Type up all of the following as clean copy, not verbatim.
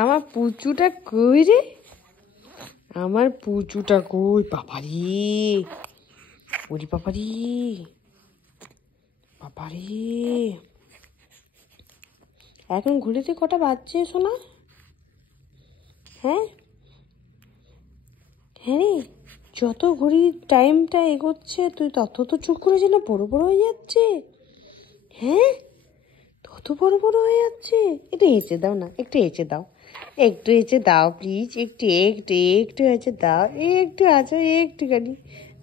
আমার পুচুটা কই রে? আমার পুচুটা কই? বাবারি, ওরে বাবারি, বাবারি। এখন ঘুরিতে কটা বাজছে শোনা? হ্যাঁ হ্যাঁ রে, যত ঘড়ি টাইমটা এগোচ্ছে তুই তত তো চোখ করে যেন বড় বড় হয়ে যাচ্ছে। হ্যাঁ, তত বড় বড় হয়ে যাচ্ছে। একটু হেঁচে দাও না, একটু হেঁচে দাও, একটু হেঁচে দাও প্লিজ, একটু একটু একটু হেঁচে দাও, একটু আছে, একটুখানি,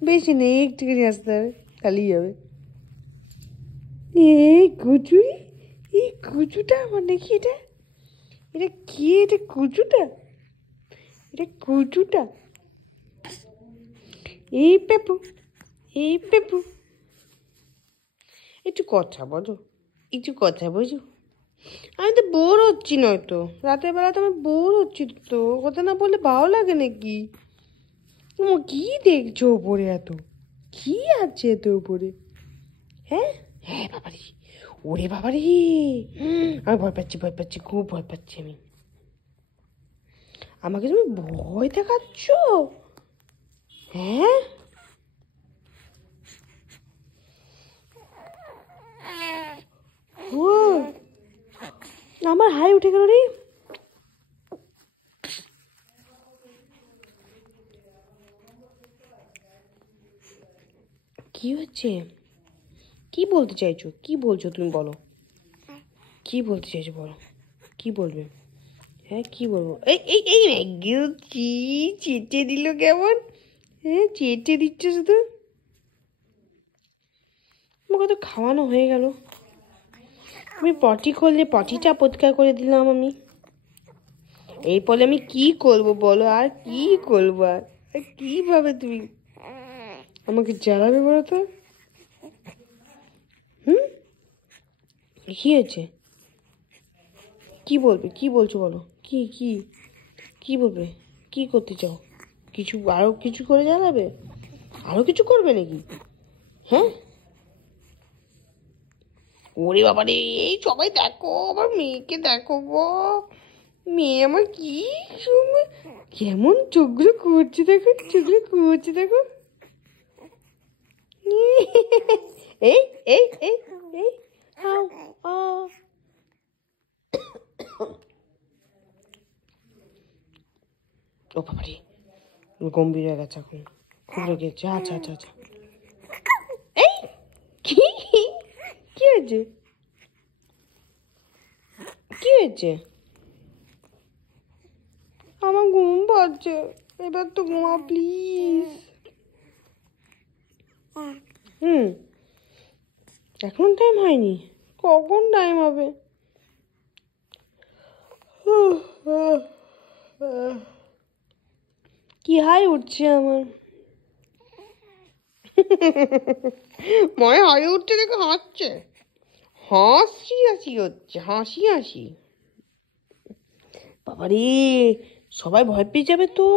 বেশি নেই, একটুখানি আসতে হবে, খালিই হবে। এই কুচুরি, এই কুচুটা আমার নাকি, এটা এটা কি? এটা কুচুটা, এটা কুচুটা। এই পেপু, এই পেপু, একটু কথা বলো, একটু কথা বলো। আমি তো বোর হচ্ছি, নয়তো রাতের বেলা তো আমি বোর হচ্ছি। তো কথা না বললে ভালো লাগে নাকি? তুমি কি দেখছো ওপরে? এত কি আছে এত উপরে? হ্যাঁ হ্যাঁ বাবারি, ওরে বাবারি, আমি ভয় পাচ্ছি, ভয় পাচ্ছি, খুব ভয় পাচ্ছি আমি। আমাকে তুমি ভয় দেখাচ্ছ? হ্যাঁ, ও আমার হাই উঠে গেল রে। কি হচ্ছে? কি বলতে চাইছো? কি বলছো তুমি? বলো, কি বলতে চাইছো? বলো, কি বলবে? হ্যাঁ, কি বলবো? এই এই এই ম্যাগিও কি চেটে দিল কেমন? হ্যাঁ, চেটে দিচ্ছে শুধু। আমাকে তো খাওয়ানো হয়ে গেল। আমি পটি করলে পটিটা পরিষ্কার করে দিলাম আমি। এরপরে আমি কি করব বলো? আর কি করবো? আর কিভাবে তুমি আমাকে জ্বালাবে বলো তো? হুম, কি হয়েছে? কি বলবে? কি বলছো বলো? কি কি কি বলবে? কি করতে চাও? কিছু আরো কিছু করে জ্বালাবে? আরো কিছু করবে নাকি? হ্যাঁ, ওরে বাবা রে, এই সবাই দেখো আমার মেয়েকে, দেখো গো। মেয়ে আমার কি সুন্দর, কেমন চোখগুলো করছে দেখো, চোখগুলো করছে দেখো। এই এই এই এই আও আও। ও বাবা রে, গম্ভীর হয়ে গেছে এখন, খুব রেগেছে। আচ্ছা আচ্ছা আচ্ছা। এই কি, কি হয়েছে? কি হয়েছে? আমার ঘুম পাচ্ছে, এবার তো ঘুমা প্লিজ। হুম, এখন টাইম হয়নি, কখন টাইম হবে? কি হাই উঠছে আমার। মনে হাই উঠছে দেখে হাসছে, হাসি হাসি হচ্ছে, হাসি হাসি। বাবারে, সবাই ভয় পেয়ে যাবে তো।